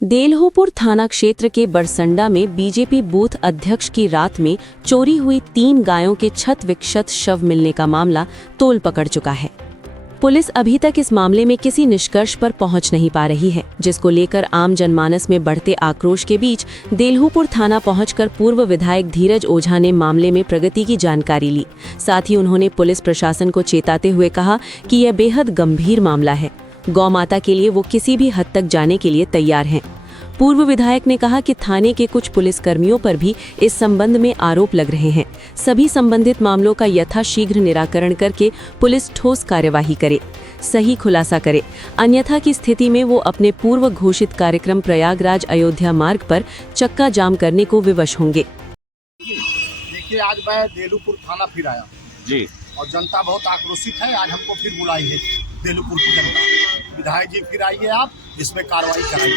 देलहोपुर थाना क्षेत्र के बरसंडा में बीजेपी बूथ अध्यक्ष की रात में चोरी हुई 3 गायों के क्षत विक्षत शव मिलने का मामला तोल पकड़ चुका है। पुलिस अभी तक इस मामले में किसी निष्कर्ष पर पहुंच नहीं पा रही है, जिसको लेकर आम जनमानस में बढ़ते आक्रोश के बीच देलहोपुर थाना पहुंचकर पूर्व विधायक धीरज ओझा ने मामले में प्रगति की जानकारी ली। साथ ही उन्होंने पुलिस प्रशासन को चेताते हुए कहा कि यह बेहद गंभीर मामला है। गौ माता के लिए वो किसी भी हद तक जाने के लिए तैयार हैं। पूर्व विधायक ने कहा कि थाने के कुछ पुलिसकर्मियों पर भी इस संबंध में आरोप लग रहे हैं। सभी संबंधित मामलों का यथाशीघ्र निराकरण करके पुलिस ठोस कार्यवाही करे, सही खुलासा करे, अन्यथा की स्थिति में वो अपने पूर्व घोषित कार्यक्रम प्रयागराज अयोध्या मार्ग पर चक्का जाम करने को विवश होंगे। देखिए, आज मैं देलूपुर थाना फिर आया जी, और जनता बहुत आक्रोशित है। आज हमको फिर बुलाई है देलूपुर की जनता। विधायक जी फिर आइए, आप इसमें कार्रवाई कराइए।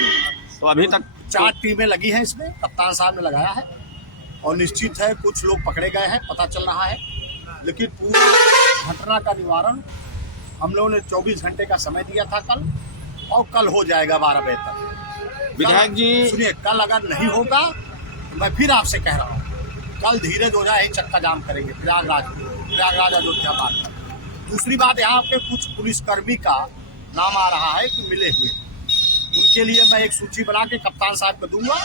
तो अभी तक 4 टीमें लगी हैं इसमें, कप्तान साहब ने लगाया है और निश्चित है कुछ लोग पकड़े गए हैं, पता चल रहा है। लेकिन पूरा घटना का निवारण हम लोगों ने 24 घंटे का समय दिया था कल, और कल हो जाएगा 12 बजे तक। विधायक जी सुनिए, कल अगर नहीं होगा तो मैं फिर आपसे कह रहा हूँ, कल धीरज ओझा ही चक्का जाम करेंगे प्रयागराज अयोध्या मार्ग पर। दूसरी बात, यहाँ पे कुछ पुलिसकर्मी का नाम आ रहा है कि मिले हुए, उनके लिए मैं एक सूची बना के कप्तान साहब को दूंगा।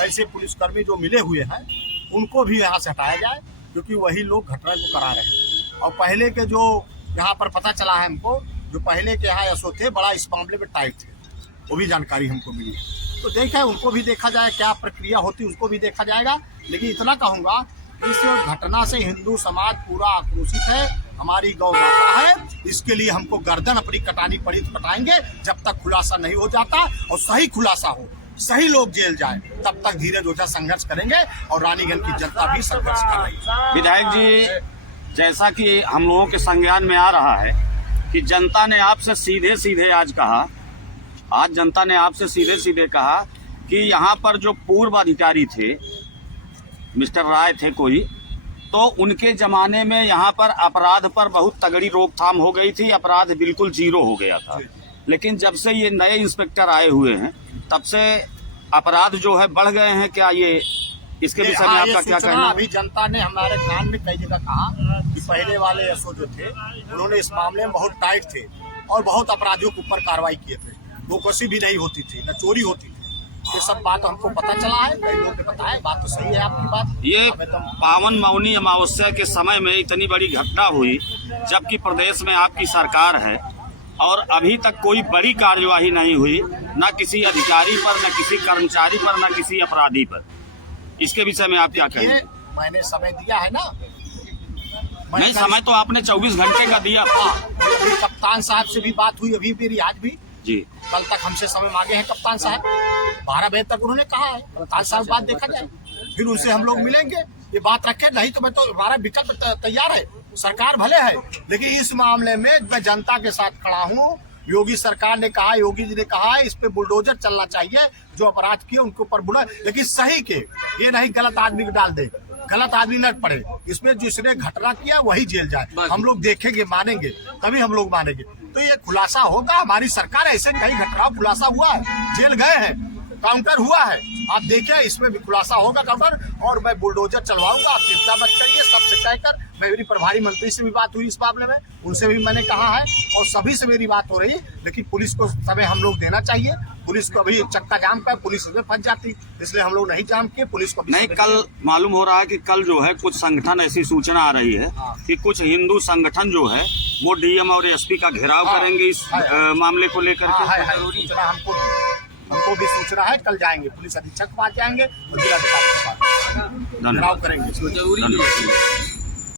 ऐसे पुलिसकर्मी जो मिले हुए हैं उनको भी यहाँ से हटाया जाए, क्योंकि वही लोग घटना को करा रहे हैं। और पहले के जो यहाँ पर पता चला है हमको, जो पहले के यहाँ एसओ थे, बड़ा इस मामले में टाइट थे, वो भी जानकारी हमको मिली है। तो देखा, उनको भी देखा जाए, क्या प्रक्रिया होती उनको भी देखा जाएगा। लेकिन इतना कहूँगा, इस घटना से हिंदू समाज पूरा आक्रोशित है। हमारी गौ माता है, इसके लिए हमको गर्दन अपनी कटानी पड़ी तो कटाएंगे, जब तक खुलासा नहीं हो जाता और सही खुलासा हो, सही लोग जेल जाए, तब तक धीरज ओझा संघर्ष करेंगे और रानीगंज की जनता भी संघर्ष करेगी। विधायक जी, जैसा कि हम लोगों के संज्ञान में आ रहा है कि जनता ने आपसे सीधे सीधे कहा कि यहाँ पर जो पूर्व अधिकारी थे, मिस्टर राय थे कोई, तो उनके जमाने में यहाँ पर अपराध पर बहुत तगड़ी रोकथाम हो गई थी, अपराध बिल्कुल 0 हो गया था। लेकिन जब से ये नए इंस्पेक्टर आए हुए हैं, तब से अपराध जो है बढ़ गए हैं। क्या ये इसके विषय में आपका क्या कहना है? अभी जनता ने हमारे कान में कई जगह कहा कि पहले वाले एसओ जो थे, उन्होंने इस मामले में बहुत टाइट थे और बहुत अपराधियों के ऊपर कार्रवाई किए थे। बोकसी भी नहीं होती थी, न चोरी होती थी। ये सब बात हमको पता चला है, कई लोगों ने बताया। बात तो सही है आपकी बात। ये पावन मौनी अमावस्या के समय में इतनी बड़ी घटना हुई, जबकि प्रदेश में आपकी सरकार है और अभी तक कोई बड़ी कार्यवाही नहीं हुई, न किसी अधिकारी पर, न किसी कर्मचारी पर, न किसी अपराधी पर। इसके विषय में आप क्या कहेंगे? मैंने समय दिया है ना। नहीं, समय तो आपने 24 घंटे का दिया था। कप्तान साहब से भी बात हुई, अभी मेरी आज भी जी। कल तक हमसे समय मांगे हैं कप्तान साहब, 12 बजे तक उन्होंने कहा है। कप्तान साहब बात देखा जाए, फिर उनसे हम लोग मिलेंगे, ये बात रखे। नहीं तो मैं तो, हमारा विकल्प तैयार है, सरकार भले है, लेकिन इस मामले में मैं जनता के साथ खड़ा हूँ। योगी सरकार ने कहा, योगी जी ने कहा है, इस पे बुलडोजर चलना चाहिए। जो अपराध किए उनके ऊपर बुरा, लेकिन सही के, ये नहीं गलत आदमी को डाल दे, गलत आदमी न पड़े। इसमें जिसने घटना किया वही जेल जाए। हम लोग देखेंगे, मानेंगे, तभी हम लोग मानेंगे। तो ये खुलासा होगा। हमारी सरकार ऐसे कई घटनाओं खुलासा हुआ है, जेल गए हैं, काउंटर हुआ है। आप देखिए, इसमें भी खुलासा होगा काउंटर, और मैं बुलडोजर चलवाऊंगा। आप चिंता मत करिए। सबसे कहकर मेरी प्रभारी मंत्री से भी बात हुई इस मामले में, उनसे भी मैंने कहा है, और सभी से मेरी बात हो रही है। लेकिन पुलिस को समय हम लोग देना चाहिए। पुलिस को अभी चक्का जाम का, पुलिस उसमें फंस जाती, इसलिए हम लोग नहीं जाम किए। पुलिस को नहीं, कल मालूम हो रहा है कि कल जो है कुछ संगठन, ऐसी सूचना आ रही है कि कुछ हिंदू संगठन जो है वो डीएम और एसपी का घेराव करेंगे इस मामले को लेकर के। हमको भी सूचना है, कल जाएंगे, पुलिस अधीक्षक के पास जाएंगे और जिलाधिकारी के पास घेराव करेंगे। जरूरी